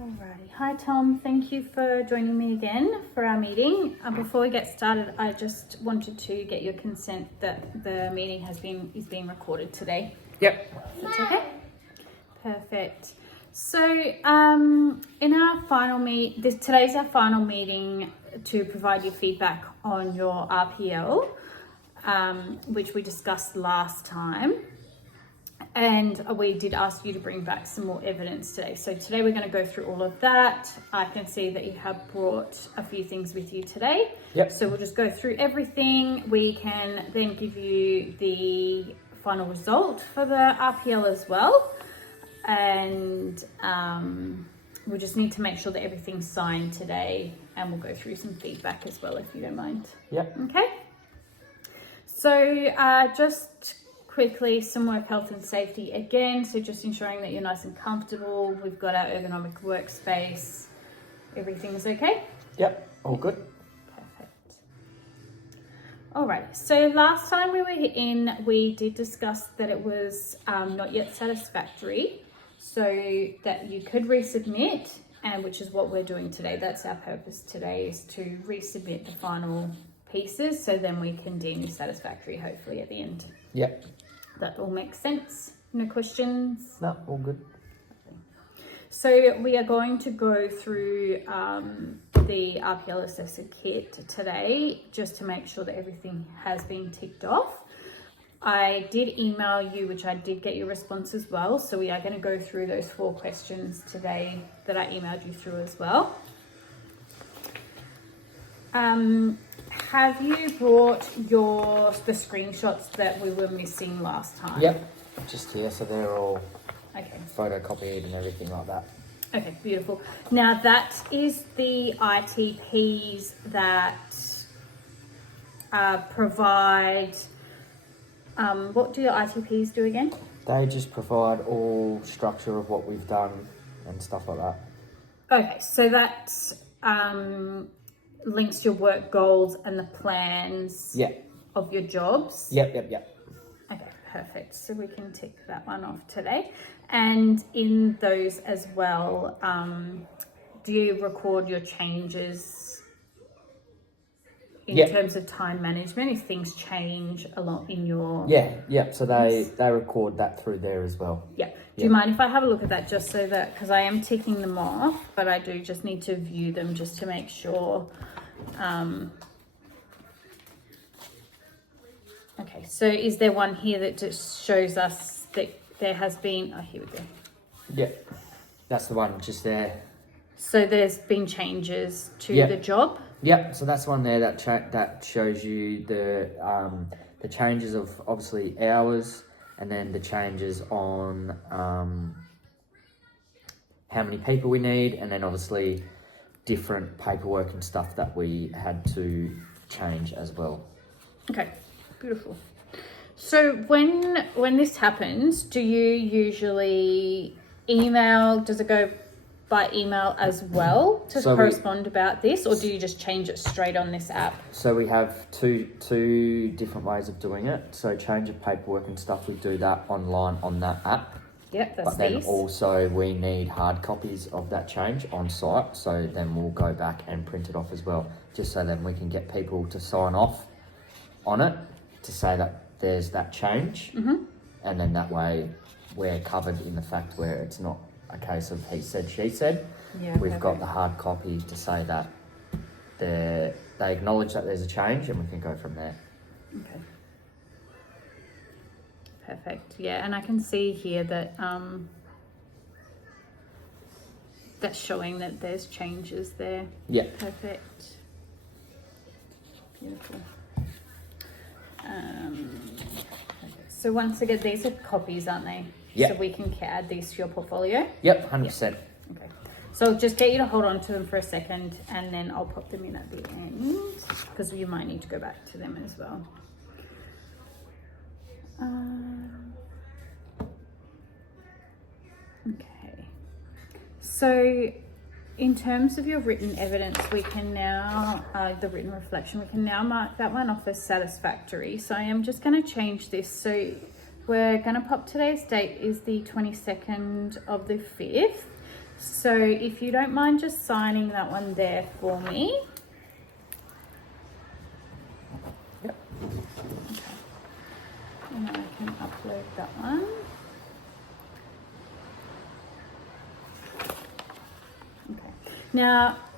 Alrighty. Hi Tom, thank you for joining me again for our meeting. Before we get started, I just wanted to get your consent that the meeting is being recorded today. Yep. That's okay? Perfect. So in our final today's our final meeting to provide you feedback on your RPL, which we discussed last time. And we did ask you to bring back some more evidence today. So today we're going to go through all of that. I can see that you have brought a few things with you today. Yep. So we'll just go through everything. We can then give you the final result for the RPL as well. And we just need to make sure that everything's signed today. And we'll go through some feedback as well, if you don't mind. Yep. Okay. So just quickly, some work health and safety again. So just ensuring that you're nice and comfortable. We've got our ergonomic workspace. Everything is okay? Yep. All good. Perfect. All right. So last time we were in, we did discuss that it was not yet satisfactory, so that you could resubmit, and which is what we're doing today. That's our purpose today, is to resubmit the final pieces, so then we can deem you satisfactory, hopefully at the end. Yep. That all makes sense? No questions? No, all good. So we are going to go through the RPL Assessor Kit today, just to make sure that everything has been ticked off. I did email you, which I did get your response as well. So we are going to go through those 4 questions today that I emailed you through as well. Have you brought the screenshots that we were missing last time? Yep. Just here, so they're all Okay. photocopied and everything like that. Okay, beautiful. Now that is the ITPs that provide, what do your ITPs do again? They just provide all structure of what we've done and stuff like that. Okay, so that links to your work goals and the plans Yep. of your jobs. Yep. Okay, perfect. So we can tick that one off today. And in those as well, do you record your changes in Yep. terms of time management if things change a lot in your... Yeah. So they record that through there as well. Yeah. Do you mind if I have a look at that, just so that, because I am ticking them off, but I do just need to view them just to make sure. Okay, so is there one here that just shows us that there has been, oh, here we go. Yep. That's the one just there. So there's been changes to Yep. the job? Yep. So that's one there that shows you the changes of obviously hours, and then the changes on how many people we need, and then obviously different paperwork and stuff that we had to change as well. Okay, beautiful. So when this happens, do you usually email, does it go by email as well to correspond about this, or do you just change it straight on this app? So we have two different ways of doing it. So change of paperwork and stuff, we do that online on that app. Yep, that's But then these. also we need hard copies of that change on site. So then we'll go back and print it off as well, just so then we can get people to sign off on it to say that there's that change. Mm-hmm. And then that way we're covered in the fact where it's not a case of he said, she said. Yeah, We've got perfect. the hard copy to say that they acknowledge that there's a change, and we can go from there. Okay. Perfect. Yeah, and I can see here that that's showing that there's changes there. Yeah. Perfect. Beautiful. So once again, these are copies, aren't they? Yeah. So we can add these to your portfolio. Yep, 100%. Okay. So I'll just get you to hold on to them for a second, and then I'll pop them in at the end, because you might need to go back to them as well. Okay. So in terms of your written evidence, we can now, the written reflection, we can now mark that one off as satisfactory. So I am just going to change this. So we're going to pop today's date is the 22nd of the 5th. So if you don't mind just signing that one there for me. Yep. Okay. And then I can upload that one. Okay.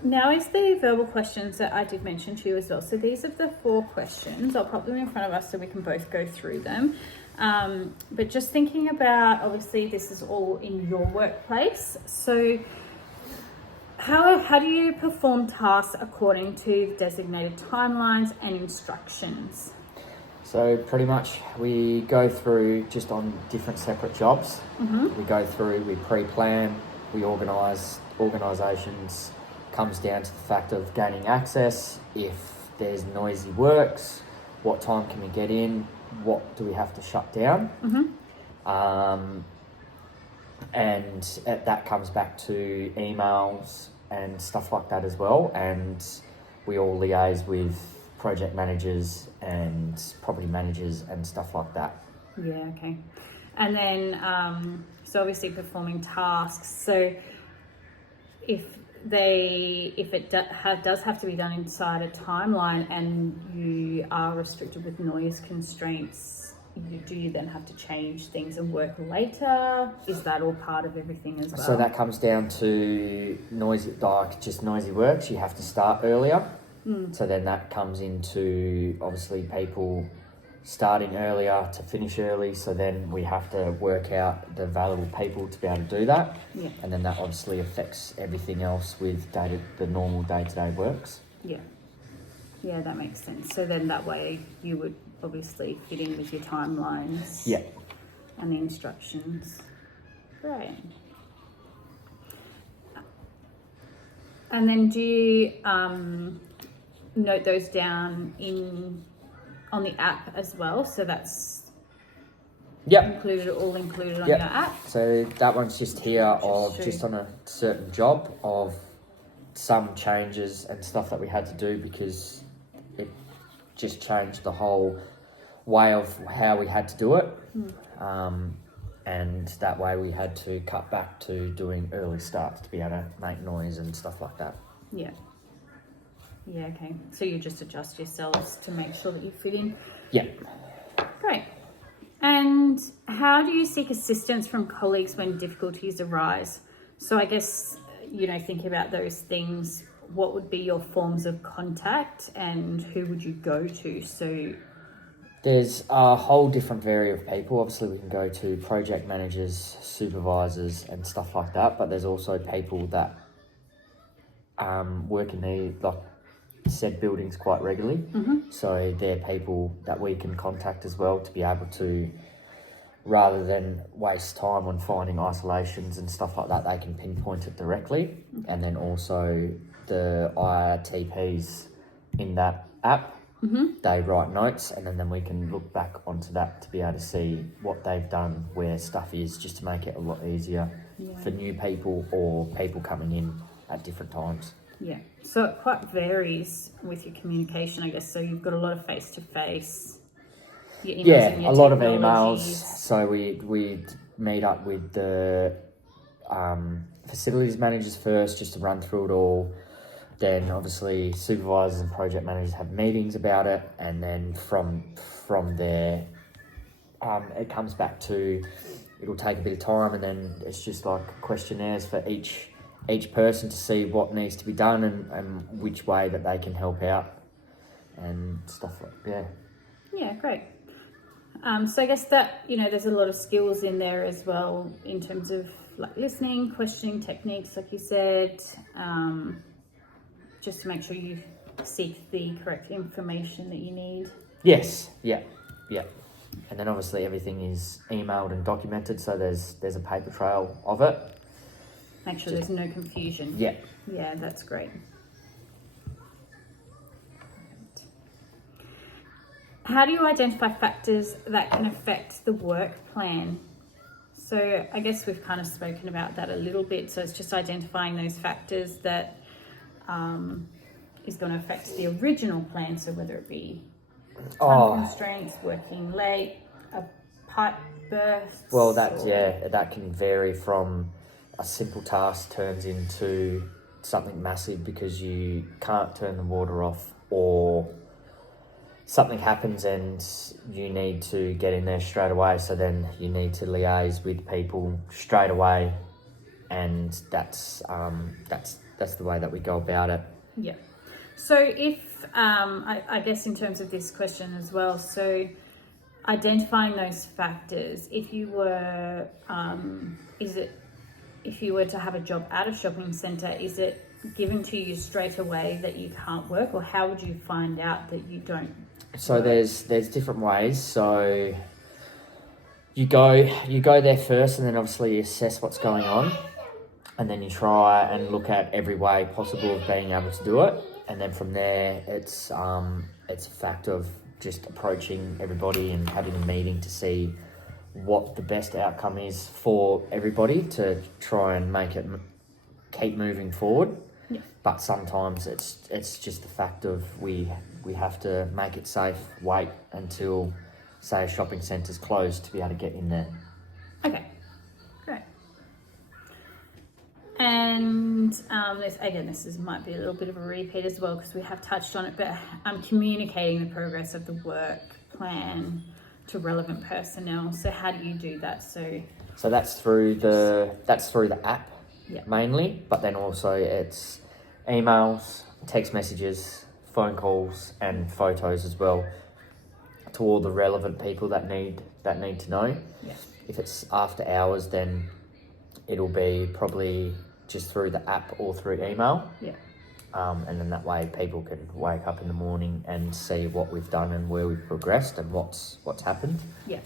Now is the verbal questions that I did mention to you as well. So these are the 4 questions. I'll pop them in front of us so we can both go through them. But just thinking about, obviously this is all in your workplace. So how do you perform tasks according to designated timelines and instructions? So pretty much we go through just on different separate jobs. We go through, we pre-plan, we organise. Organisations comes down to the fact of gaining access. If there's noisy works, what time can we get in? What do we have to shut down? And that comes back to emails and stuff like that as well. And we all liaise with project managers and property managers and stuff like that. Yeah, okay. And then, so obviously performing tasks. So if it does have to be done inside a timeline and you are restricted with noise constraints, do you then have to change things and work later? Is that all part of everything as well? So that comes down to noisy works. You have to start earlier. So then that comes into obviously people starting earlier to finish early. So then we have to work out the available people to be able to do that. Yeah. And then that obviously affects everything else with the normal day-to-day works. Yeah. Yeah, that makes sense. So then that way you would obviously fit in with your timelines. Yeah. And the instructions. Great. And then do you note those down on the app as well? So that's included on your app? So that one's just here just on a certain job of some changes and stuff that we had to do because it just changed the whole way of how we had to do it. And that way we had to cut back to doing early starts to be able to make noise and stuff like that. Yeah. Yeah, okay. So you just adjust yourselves to make sure that you fit in? Yeah. Great. And how do you seek assistance from colleagues when difficulties arise? So I guess, thinking about those things, what would be your forms of contact and who would you go to? So there's a whole different variety of people. Obviously, we can go to project managers, supervisors, and stuff like that. But there's also people that work in said buildings quite regularly. So they're people that we can contact as well to be able to, rather than waste time on finding isolations and stuff like that, they can pinpoint it directly. And then also the IRTPs in that app. They write notes and then we can look back onto that to be able to see what they've done, where stuff is, just to make it a lot easier for new people or people coming in at different times. Yeah, so it quite varies with your communication, I guess. So you've got a lot of face-to-face. A lot of emails. So we'd meet up with the facilities managers first just to run through it all. Then obviously supervisors and project managers have meetings about it, and then from there it comes back to, it'll take a bit of time, and then it's just like questionnaires for each person to see what needs to be done and which way that they can help out and stuff like that. Yeah, great. So I guess that, there's a lot of skills in there as well in terms of like listening, questioning techniques, like you said, just to make sure you seek the correct information that you need. Yes, yeah. And then obviously everything is emailed and documented, so there's a paper trail of it. Make sure there's no confusion. Yeah. Yeah, that's great. How do you identify factors that can affect the work plan? So I guess we've kind of spoken about that a little bit. So it's just identifying those factors that is going to affect the original plan. So whether it be time constraints, working late, a pipe burst. Well, that can vary from a simple task turns into something massive because you can't turn the water off, or something happens and you need to get in there straight away. So then you need to liaise with people straight away, and that's the way that we go about it. Yeah. So if, I guess in terms of this question as well, so identifying those factors, if you were, if you were to have a job at a shopping centre, is it given to you straight away that you can't work, or how would you find out that you don't So work? there's different ways. So you go there first, and then obviously you assess what's going on, and then you try and look at every way possible of being able to do it, and then from there it's a fact of just approaching everybody and having a meeting to see what the best outcome is for everybody to try and make it keep moving forward. Yeah. But sometimes it's just the fact of we have to make it safe, wait until, say, a shopping centre's closed to be able to get in there. Okay, great. And this might be a little bit of a repeat as well, because we have touched on it, but communicating the progress of the work plan to relevant personnel. So how do you do that? So that's through the app, yeah. mainly, but then also it's emails, text messages, phone calls, and photos as well to all the relevant people that need to know. Yeah. If it's after hours, then it'll be probably just through the app or through email. Yeah. And then that way people can wake up in the morning and see what we've done and where we've progressed and what's happened. Yeah.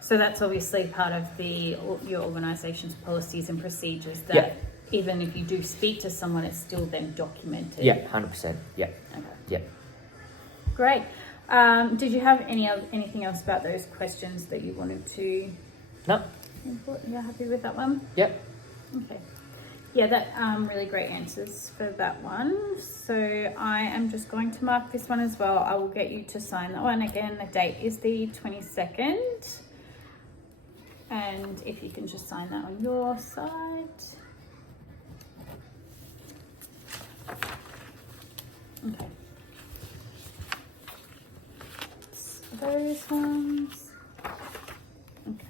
So that's obviously part of your organisation's policies and procedures, that Yeah. even if you do speak to someone, it's still then documented. Yeah, 100%. Yeah. Okay. Yeah. Great. Did you have anything else about those questions that you wanted to No. input? You're happy with that one? Yeah. Okay. Yeah, that really great answers for that one. So I am just going to mark this one as well. I will get you to sign that one. Again, the date is the 22nd. And if you can just sign that on your side. Okay. So those ones. Okay.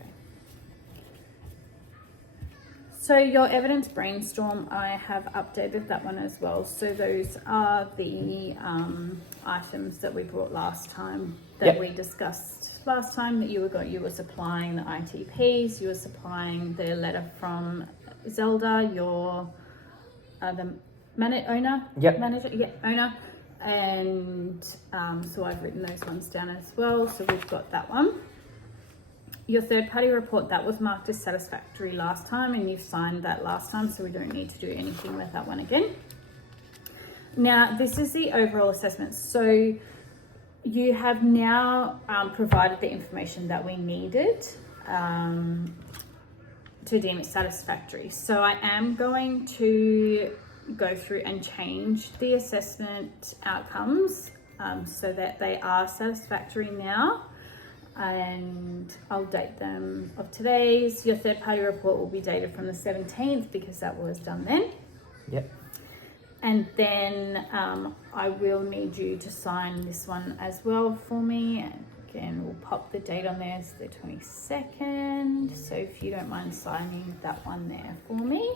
So your evidence brainstorm, I have updated that one as well. So those are the items that we brought last time, that Yep. we discussed last time, that you were supplying the ITPs, you were supplying the letter from Zelda, your the owner, Yep. manager, yeah, owner, and so I've written those ones down as well. So we've got that one. Your third party report, that was marked as satisfactory last time, and you've signed that last time, so we don't need to do anything with that one again. Now, this is the overall assessment. So you have now provided the information that we needed to deem it satisfactory. So I am going to go through and change the assessment outcomes so that they are satisfactory now. And I'll date them of today's. Your third party report will be dated from the 17th because that was done then. Yep. And then I will need you to sign this one as well for me. Again, we'll pop the date on there as the 22nd. So if you don't mind signing that one there for me.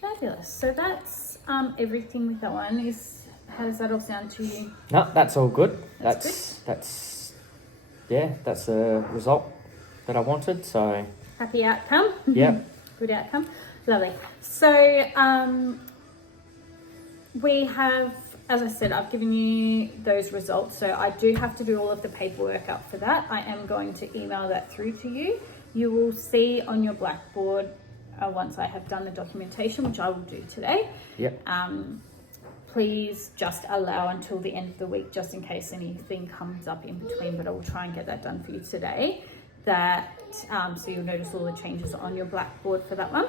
Fabulous. So that's everything with that one. How does that all sound to you? No, that's all good. That's That's the result that I wanted. So Happy outcome? yeah. Good outcome. Lovely. So we have, as I said, I've given you those results. So I do have to do all of the paperwork up for that. I am going to email that through to you. You will see on your Blackboard once I have done the documentation, which I will do today. Yep. Please just allow until the end of the week, just in case anything comes up in between, but I will try and get that done for you today. So you'll notice all the changes on your Blackboard for that one.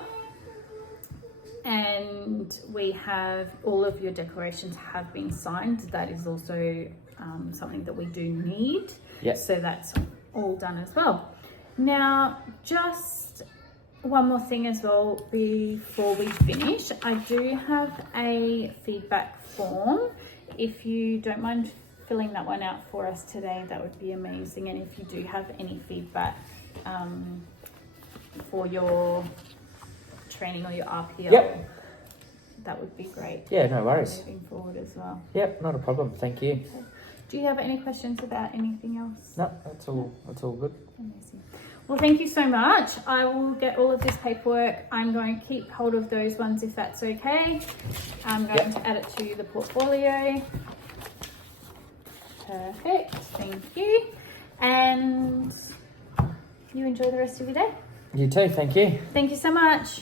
And we have all of your declarations have been signed. That is also something that we do need. Yep. So that's all done as well. Now, just one more thing as well before we finish. I do have a feedback form. If you don't mind filling that one out for us today, that would be amazing. And if you do have any feedback for your training or your RPL, Yep. that would be great. Yeah, no worries. Moving forward as well. Yep, not a problem. Thank you. Do you have any questions about anything else? No, that's all good. Amazing. Well, thank you so much. I will get all of this paperwork. I'm going to keep hold of those ones if that's okay. I'm going to add it to the portfolio. Perfect. Thank you. And you enjoy the rest of your day. You too, thank you. Thank you so much.